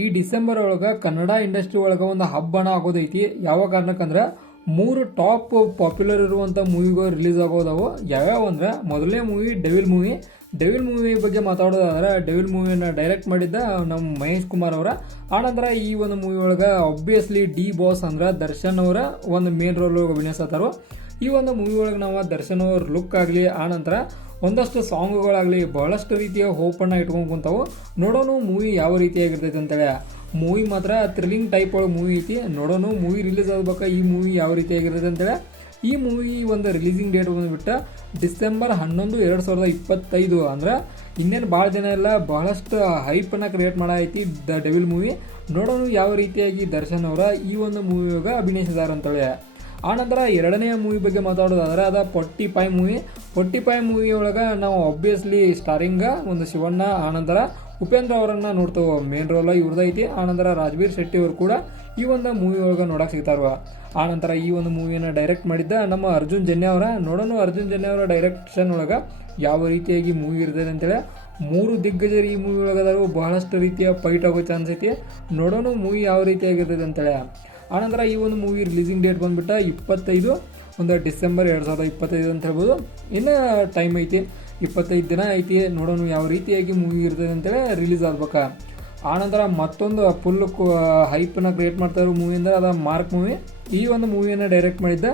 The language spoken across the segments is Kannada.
ಈ ಡಿಸೆಂಬರ್ ಒಳಗೆ ಕನ್ನಡ ಇಂಡಸ್ಟ್ರಿ ಒಳಗೆ ಒಂದು ಹಬ್ಬನ ಆಗೋದೈತಿ. ಯಾವ ಕಾರಣಕ್ಕಂದ್ರೆ 3 ಟಾಪ್ ಪಾಪ್ಯುಲರ್ ಇರುವಂಥ ಮೂವಿಗಳು ರಿಲೀಸ್ ಆಗೋದವು. ಯಾವ್ಯಾವ ಅಂದ್ರೆ ಮೊದಲನೇ ಮೂವಿ ಡೆವಿಲ್ ಮೂವಿ ಬಗ್ಗೆ ಮಾತಾಡೋದಾದ್ರೆ, ಡೆವಿಲ್ ಮೂವಿನ ಡೈರೆಕ್ಟ್ ಮಾಡಿದ್ದ ನಮ್ಮ ಮಹೇಶ್ ಕುಮಾರ್ ಅವರ. ಆನಂತರ ಈ ಒಂದು ಮೂವಿ ಒಳಗೆ ಆಬ್ವಿಯಸ್ಲಿ ಡಿ ಬಾಸ್ ಅಂದ್ರೆ ದರ್ಶನ್ ಅವರ ಒಂದು ಮೇನ್ ರೋಲ್ ಅಭಿನಯಿಸತ್ತಾರು. ಈ ಒಂದು ಮೂವಿ ಒಳಗೆ ನಾವು ದರ್ಶನ್ ಅವ್ರ ಲುಕ್ ಆಗಲಿ, ಆನಂತರ ಒಂದಷ್ಟು ಸಾಂಗ್ಗಳಾಗಲಿ ಬಹಳಷ್ಟು ರೀತಿಯ ಹೋಪನ್ನು ಇಟ್ಕೊಂಡು ಕುಂತಾವು. ನೋಡೋಣ ಮೂವಿ ಯಾವ ರೀತಿಯಾಗಿರ್ತೈತೆ ಅಂತೇಳಿ. ಮೂವಿ ಮಾತ್ರ ಥ್ರಿಲ್ಲಿಂಗ್ ಟೈಪ್ ಒಳಗೆ ಮೂವಿ ಐತಿ. ನೋಡೋಣ ಮೂವಿ ರಿಲೀಸ್ ಆಗ್ಬೇಕಾ ಈ ಮೂವಿ ಯಾವ ರೀತಿಯಾಗಿರ್ತೈತೆ ಅಂತೇಳಿ. ಈ ಮೂವಿ ಒಂದು ರಿಲೀಸಿಂಗ್ ಡೇಟ್ ಬಂದುಬಿಟ್ಟು ಡಿಸೆಂಬರ್ 11, 2025. ಅಂದ್ರೆ ಇನ್ನೇನು ಭಾಳ ಜನ ಎಲ್ಲ ಬಹಳಷ್ಟು ಹೈಪನ್ನು ಕ್ರಿಯೇಟ್ ಮಾಡೈತಿ ದ ಡೆವಿಲ್ ಮೂವಿ. ನೋಡೋಣ ಯಾವ ರೀತಿಯಾಗಿ ದರ್ಶನ್ ಅವರ ಈ ಒಂದು ಮೂವಿಯಾಗ ಅಭಿನಯಿಸಿದ್ದಾರೆ ಅಂತೇಳಿ. ಆನಂತರ ಎರಡನೆಯ ಮೂವಿ ಬಗ್ಗೆ ಮಾತಾಡೋದಾದ್ರೆ ಅದ 45 ಮೂವಿ ಒಳಗೆ ನಾವು ಆಬ್ವಿಯಸ್ಲಿ ಸ್ಟಾರಿಂಗ್ ಒಂದು ಶಿವಣ್ಣ, ಆನಂತರ ಉಪೇಂದ್ರ ಅವರನ್ನ ನೋಡ್ತೇವೆ. ಮೇನ್ ರೋಲ್ ಇವ್ರದೈತಿ. ಆನಂತರ ರಾಜ್ಬೀರ್ ಶೆಟ್ಟಿ ಅವರು ಕೂಡ ಈ ಒಂದು ಮೂವಿ ಒಳಗೆ ನೋಡಕ್ಕೆ ಸಿಗ್ತಾರ. ಆನಂತರ ಈ ಒಂದು ಮೂವಿಯನ್ನು ಡೈರೆಕ್ಟ್ ಮಾಡಿದ್ದ ನಮ್ಮ ಅರ್ಜುನ್ ಜನ್ಯ ಅವರ. ನೋಡೋಣ ಅರ್ಜುನ್ ಜನ್ಯ ಅವರ ಡೈರೆಕ್ಷನ್ ಒಳಗೆ ಯಾವ ರೀತಿಯಾಗಿ ಮೂವಿ ಇರ್ತದೆ ಅಂತೇಳಿ. 3 ದಿಗ್ಗಜರು ಈ ಮೂವಿ ಒಳಗದಾರು. ಬಹಳಷ್ಟು ರೀತಿಯ ಫೈಟ್ ಆಗೋ ಚಾನ್ಸ್ ಐತಿ. ನೋಡೋಣ ಮೂವಿ ಯಾವ ರೀತಿಯಾಗಿರ್ತದೆ ಅಂತೇಳಿ. ಆನಂತರ ಈ ಒಂದು ಮೂವಿ ರಿಲೀಸಿಂಗ್ ಡೇಟ್ ಬಂದುಬಿಟ್ಟು 25 ಡಿಸೆಂಬರ್ 2025 ಅಂತ ಹೇಳ್ಬೋದು. ಇನ್ನು ಟೈಮ್ ಐತಿ, 25 ದಿನ ಐತಿ. ನೋಡೋಣ ಯಾವ ರೀತಿಯಾಗಿ ಮೂವಿ ಇರ್ತದೆ ಅಂತೇಳಿ ರಿಲೀಸ್ ಆಗ್ಬೇಕಾ. ಆನಂತರ ಮತ್ತೊಂದು ಫುಲ್ ಹೈಪನ್ನ ಕ್ರಿಯೇಟ್ ಮಾಡ್ತಾ ಇರೋ ಮೂವಿ ಅಂದರೆ ಅದ ಮಾರ್ಕ್ ಮೂವಿ. ಈ ಒಂದು ಮೂವಿಯನ್ನು ಡೈರೆಕ್ಟ್ ಮಾಡಿದ್ದ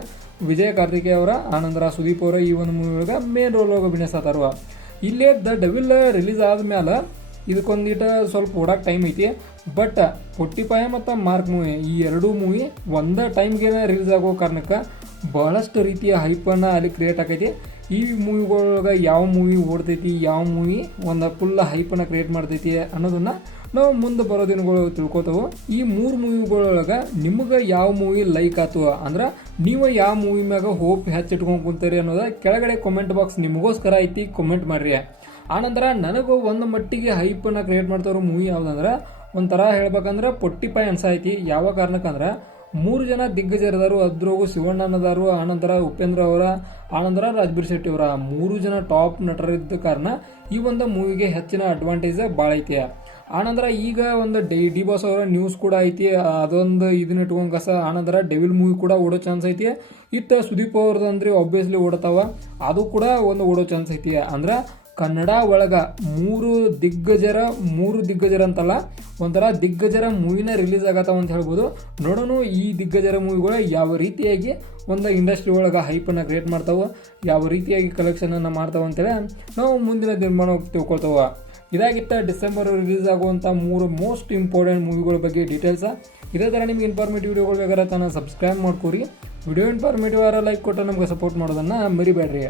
ವಿಜಯ ಕಾರ್ತಿಕೇಯ ಅವರ. ಆನಂತರ ಸುದೀಪ್ ಅವರ ಈ ಒಂದು ಮೂವಿ ಒಳಗೆ ಮೇನ್ ರೋಲ್ ಒಳಗೆ ಅಭಿನಯಿಸ್ತಾರ. ಇಲ್ಲೇ ದ ಡೆವಿಲ್ ರಿಲೀಸ್ ಆದ್ಮೇಲೆ ಇದಕ್ಕೊಂದಿಟ ಸ್ವಲ್ಪ ಓಡಾಕ ಟೈಮ್ ಐತಿ. ಬಟ್ 45 ಮತ್ತು ಮಾರ್ಕ್ ಮೂವಿ ಈ ಎರಡೂ ಮೂವಿ ಒಂದೇ ಟೈಮ್ಗೆ ರಿಲೀಸ್ ಆಗೋ ಕಾರಣಕ್ಕೆ ಬಹಳಷ್ಟು ರೀತಿಯ ಹೈಪನ್ನು ಅಲ್ಲಿ ಕ್ರಿಯೇಟ್ ಆಗೈತಿ. ಈ ಮೂವಿಗಳೊಳಗೆ ಯಾವ ಮೂವಿ ಓಡ್ತೈತಿ, ಯಾವ ಮೂವಿ ಒಂದು ಫುಲ್ ಹೈಪನ್ನು ಕ್ರಿಯೇಟ್ ಮಾಡ್ತೈತಿ ಅನ್ನೋದನ್ನು ನಾವು ಮುಂದೆ ಬರೋ ದಿನಗಳು ತಿಳ್ಕೊತೇವೆ. ಈ 3 ಮೂವಿಗಳೊಳಗೆ ನಿಮಗೆ ಯಾವ ಮೂವಿ ಲೈಕ್ ಆಯ್ತು ಅಂದ್ರೆ ನೀವು ಯಾವ ಮೂವಿ ಮ್ಯಾಗ ಹೋಪ್ ಹೆಚ್ಚಿಟ್ಕೊಂಡು ಕುಂತೀರಿ ಅನ್ನೋದು ಕೆಳಗಡೆ ಕಾಮೆಂಟ್ ಬಾಕ್ಸ್ ನಿಮಗೋಸ್ಕರ ಐತಿ, ಕಾಮೆಂಟ್ ಮಾಡಿರಿ. ಆನಂತರ ನನಗೂ ಒಂದು ಮಟ್ಟಿಗೆ ಹೈಪನ್ನು ಕ್ರಿಯೇಟ್ ಮಾಡ್ತಾರೋ ಮೂವಿ ಯಾವುದಂದ್ರೆ ಒಂಥರ ಹೇಳ್ಬೇಕಂದ್ರೆ 45 ಅನ್ಸೈತಿ. ಯಾವ ಕಾರಣಕ್ಕಂದ್ರೆ 3 ಜನ ದಿಗ್ಗಜರದಾರು. ಅದ್ರಾಗೂ ಶಿವಣ್ಣನದಾರು, ಆನಂತರ ಉಪೇಂದ್ರ ಅವರ, ಆನಂತರ ರಾಜ್ಬೀರ್ ಶೆಟ್ಟಿ ಅವರ 3 ಜನ ಟಾಪ್ ನಟರಿದ್ದ ಕಾರಣ ಈ ಒಂದು ಮೂವಿಗೆ ಹೆಚ್ಚಿನ ಅಡ್ವಾಂಟೇಜ್ ಭಾಳ ಐತಿ. ಆನಂತರ ಈಗ ಒಂದು ಡಿ ಬಾಸ್ ಅವರ ನ್ಯೂಸ್ ಕೂಡ ಐತಿ. ಅದೊಂದು ಇದನ್ನ ಇಟ್ಕೊಂಡ್ ಕಸ. ಆನಂತರ ಡೆವಿಲ್ ಮೂವಿ ಕೂಡ ಓಡೋ ಚಾನ್ಸ್ ಐತಿ. ಸುದೀಪ್ ಅವ್ರದ್ದು ಅಂದ್ರೆ ಆಬ್ವಿಯಸ್ಲಿ ಓಡತಾವ, ಅದು ಕೂಡ ಒಂದು ಓಡೋ ಚಾನ್ಸ್ ಐತಿ. ಅಂದ್ರೆ ಕನ್ನಡ ಒಳಗ 3 ದಿಗ್ಗಜರ ಅಂತಲ್ಲ, ಒಂಥರ ದಿಗ್ಗಜರ ಮೂವಿನ ರಿಲೀಸ್ ಆಗತ್ತಾವ ಅಂತ ಹೇಳ್ಬೋದು. ನೋಡೋಣ ಈ ದಿಗ್ಗಜರ ಮೂವಿಗಳು ಯಾವ ರೀತಿಯಾಗಿ ಒಂದು ಇಂಡಸ್ಟ್ರಿ ಒಳಗೆ ಹೈಪನ್ನು ಕ್ರಿಯೇಟ್ ಮಾಡ್ತಾವೆ, ಯಾವ ರೀತಿಯಾಗಿ ಕಲೆಕ್ಷನನ್ನು ಮಾಡ್ತಾವೆ ಅಂತೇಳಿ ನಾವು ಮುಂದಿನ ದಿನಮಾನ ತಿಳ್ಕೊಳ್ತಾವೆ. ಇದಾಗಿತ್ತ ಡಿಸೆಂಬರ್ ರಿಲೀಸ್ ಆಗುವಂಥ 3 ಮೋಸ್ಟ್ ಇಂಪಾರ್ಟೆಂಟ್ ಮೂವಿಗಳ ಬಗ್ಗೆ ಡೀಟೇಲ್ಸ. ಇದೇ ಥರ ನಿಮ್ಗೆ ಇನ್ಫಾರ್ಮೇಟಿವ್ ವಿಡಿಯೋಗಳು ಬೇಕಾದ್ರೆ ತಾನು ಸಬ್ಸ್ಕ್ರೈಬ್ ಮಾಡ್ಕೊರಿ. ವಿಡಿಯೋ ಇನ್ಫಾರ್ಮೇಟಿವ್ ಆರ ಲೈಕ್ ಕೊಟ್ಟು ನಮ್ಗೆ ಸಪೋರ್ಟ್ ಮಾಡೋದನ್ನು ಮರಿಬೇಡ್ರಿ.